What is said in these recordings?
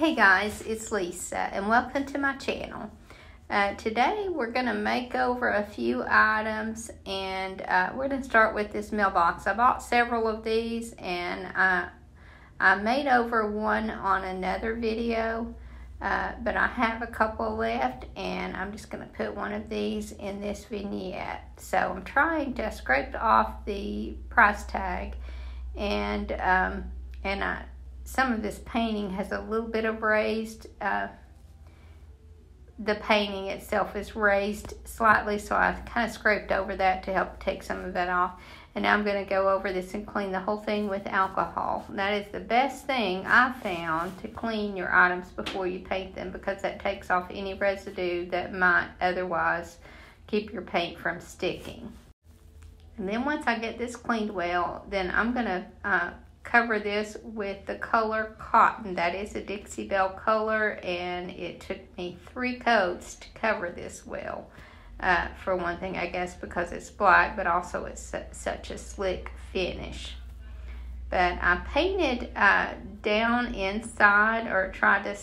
Hey guys, it's Lisa and welcome to my channel. Today we're going to make over a few items and we're going to start with this mailbox. I bought several of these and I made over one on another video, but I have a couple left and I'm just going to put one of these in this vignette. So I'm trying to scrape off the price tag and some of this painting has a little bit of raised, the painting itself is raised slightly, so I kind of scraped over that to help take some of that off. And now I'm going to go over this and clean the whole thing with alcohol. And that is the best thing I found to clean your items before you paint them, because that takes off any residue that might otherwise keep your paint from sticking. And then once I get this cleaned well, then I'm going to cover this with the color Cotton. That is a Dixie Belle color, and it took me 3 coats to cover this well. For one thing, I guess because it's black, but also it's such a slick finish. But I painted down inside, or tried to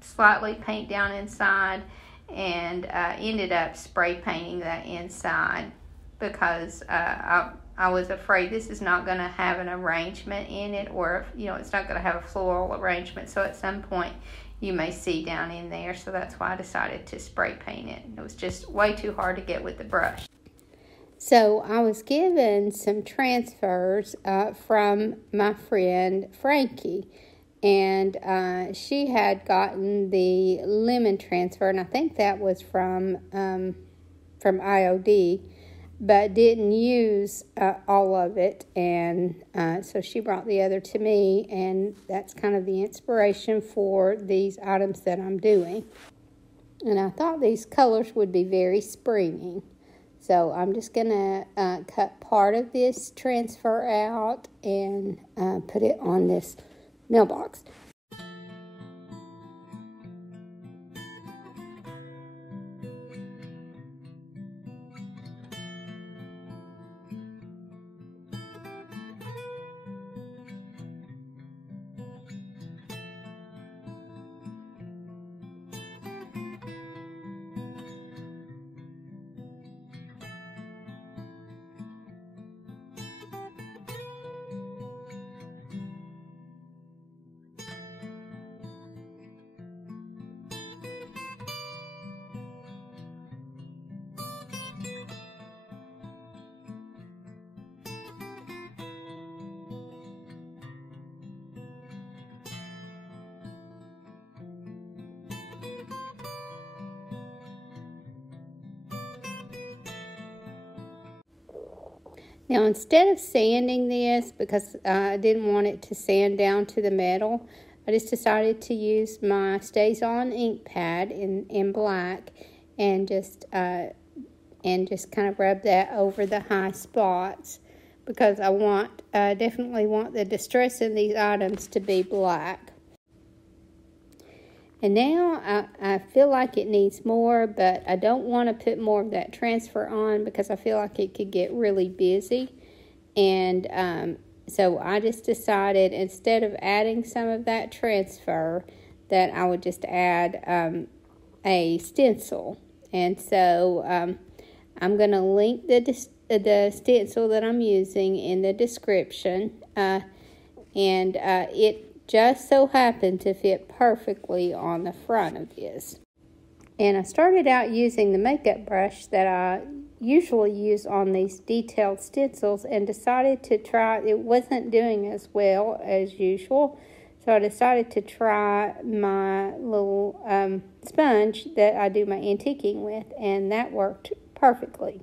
slightly paint down inside, and ended up spray painting that inside because I was afraid this is not going to have an arrangement in it, or it's not going to have a floral arrangement, so at some point you may see down in there. So that's why I decided to spray paint it. It was just way too hard to get with the brush. So I was given some transfers from my friend Frankie, and she had gotten the lemon transfer, and I think that was from IOD, but didn't use all of it, and so she brought the other to me, and that's kind of the inspiration for these items that I'm doing. And I thought these colors would be very springy, so I'm just going to cut part of this transfer out and put it on this mailbox. Now, instead of sanding this, because I didn't want it to sand down to the metal, I just decided to use my Stays On ink pad in black and just kind of rub that over the high spots, because I definitely want the distress in these items to be black. And now I feel like it needs more, but I don't want to put more of that transfer on because I feel like it could get really busy. And so I just decided, instead of adding some of that transfer, that I would just add a stencil. And so I'm going to link the stencil that I'm using in the description. And it just so happened to fit perfectly on the front of this. And I started out using the makeup brush that I usually use on these detailed stencils, and decided to try, it wasn't doing as well as usual, so I decided to try my little sponge that I do my antiquing with, and that worked perfectly.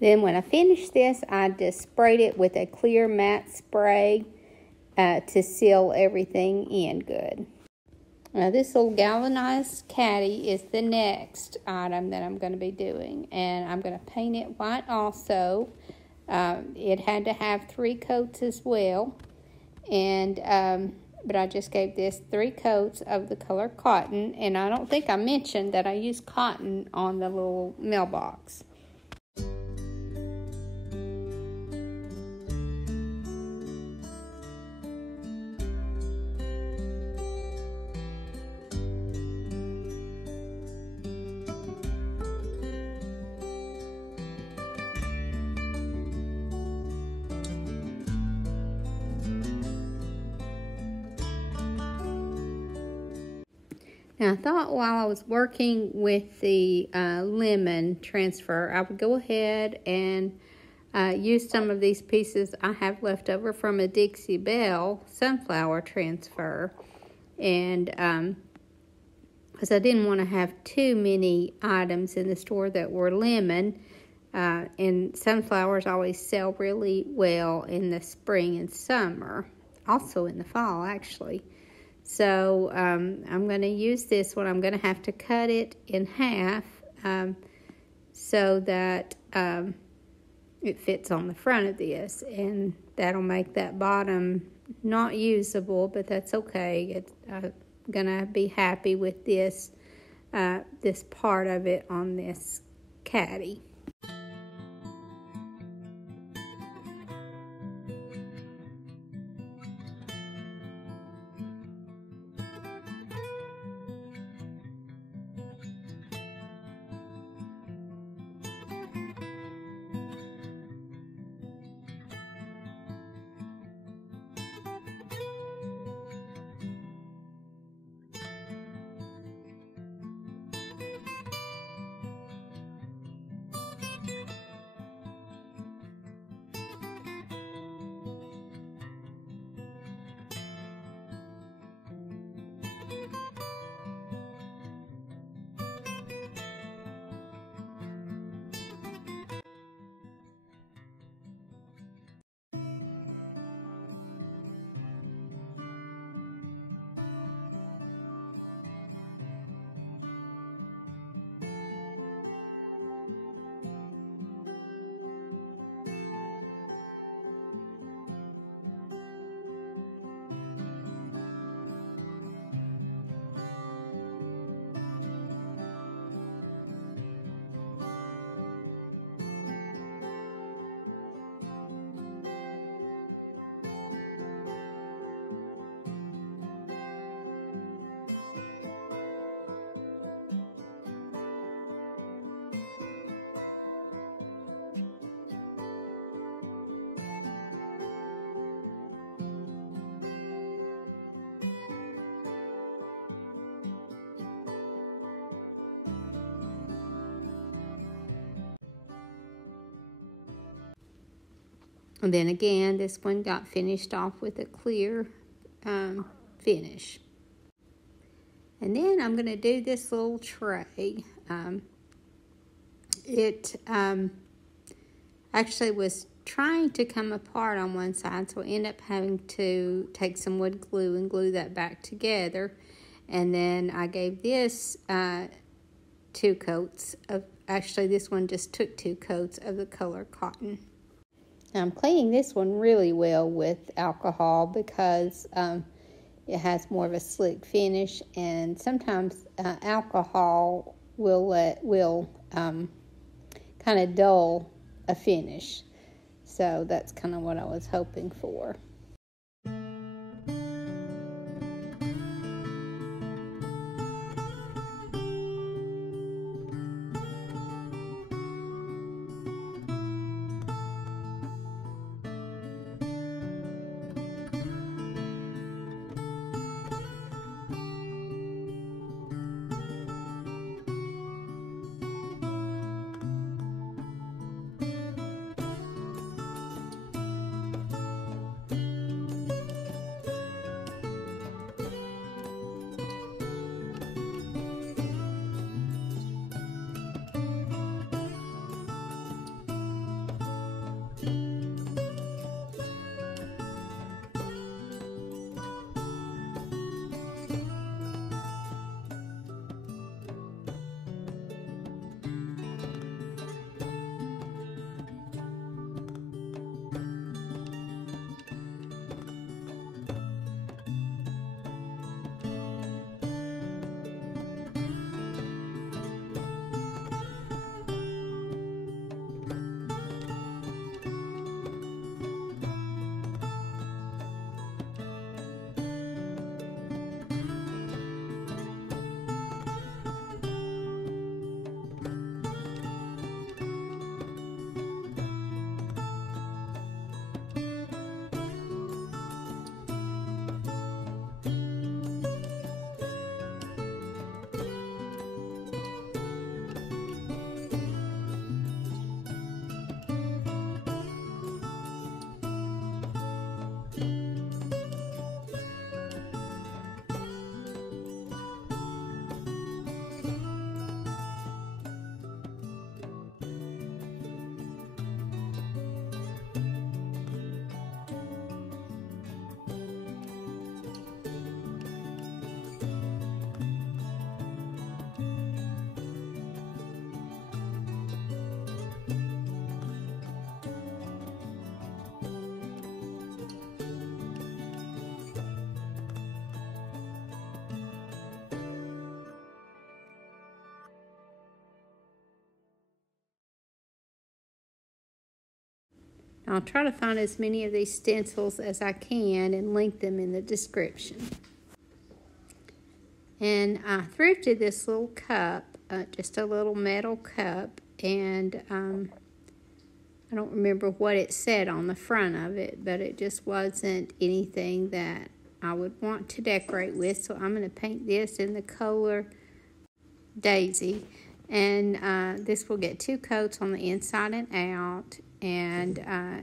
Then when I finished this, I just sprayed it with a clear matte spray to seal everything in good. Now this little galvanized caddy is the next item that I'm going to be doing. And I'm going to paint it white also. It had to have 3 coats as well. And but I just gave this 3 coats of the color cotton. And I don't think I mentioned that I used cotton on the little mailbox. Now, I thought while I was working with the lemon transfer, I would go ahead and use some of these pieces I have left over from a Dixie Belle sunflower transfer. And because I didn't want to have too many items in the store that were lemon. And sunflowers always sell really well in the spring and summer. Also in the fall, actually. So I'm going to use this one. I'm going to have to cut it in half so that it fits on the front of this. And that'll make that bottom not usable, but that's okay. I'm going to be happy with this, this part of it on this caddy. And then again, this one got finished off with a clear finish. And then I'm going to do this little tray. It actually was trying to come apart on one side, so I ended up having to take some wood glue and glue that back together. And then I gave this 2 coats of, actually this one just took 2 coats of the color cotton. Now I'm cleaning this one really well with alcohol because it has more of a slick finish, and sometimes alcohol will kind of dull a finish. So that's kind of what I was hoping for. I'll try to find as many of these stencils as I can and link them in the description. And I thrifted this little cup, just a little metal cup, and I don't remember what it said on the front of it, but it just wasn't anything that I would want to decorate with. So I'm going to paint this in the color Daisy. And this will get 2 coats on the inside and out. And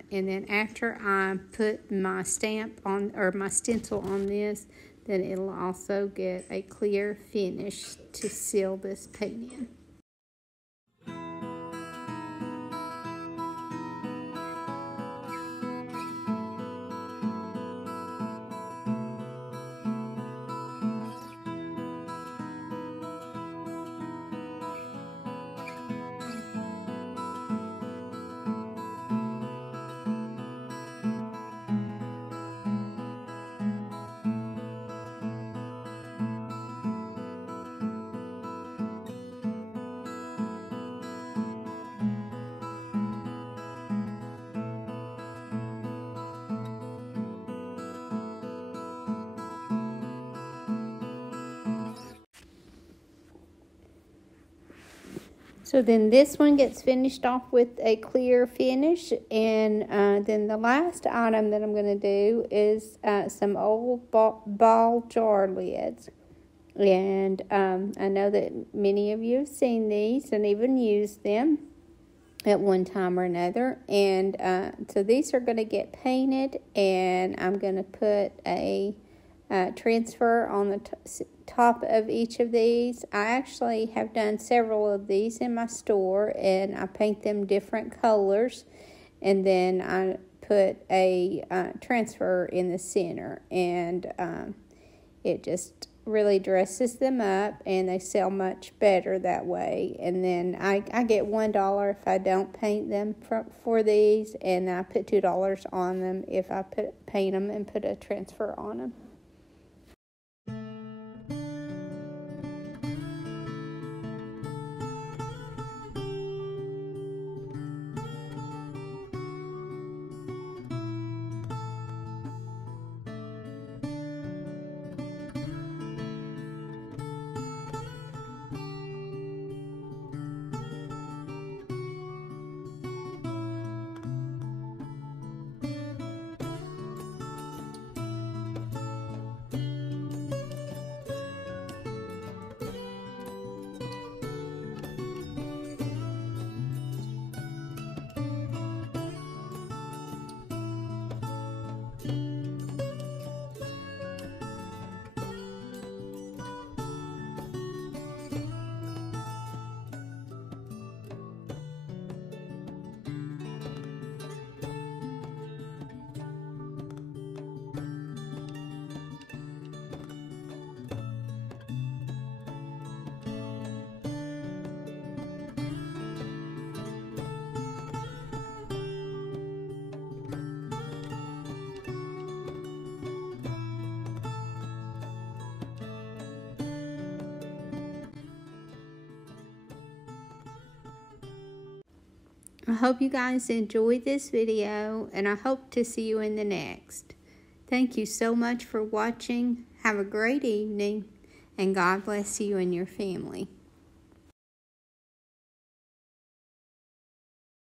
then after I put my stamp on, or my stencil on this, then it'll also get a clear finish to seal this paint in. So then this one gets finished off with a clear finish, and then the last item that I'm going to do is some old ball jar lids. And I know that many of you have seen these and even used them at one time or another. And so these are going to get painted, and I'm going to put a transfer on the top of each of these. I actually have done several of these in my store, and I paint them different colors, and then I put a transfer in the center, and it just really dresses them up, and they sell much better that way. And then I get $1 if I don't paint them for these, and I put $2 on them if I paint them and put a transfer on them. I hope you guys enjoyed this video, and I hope to see you in the next. Thank you so much for watching. Have a great evening, and God bless you and your family.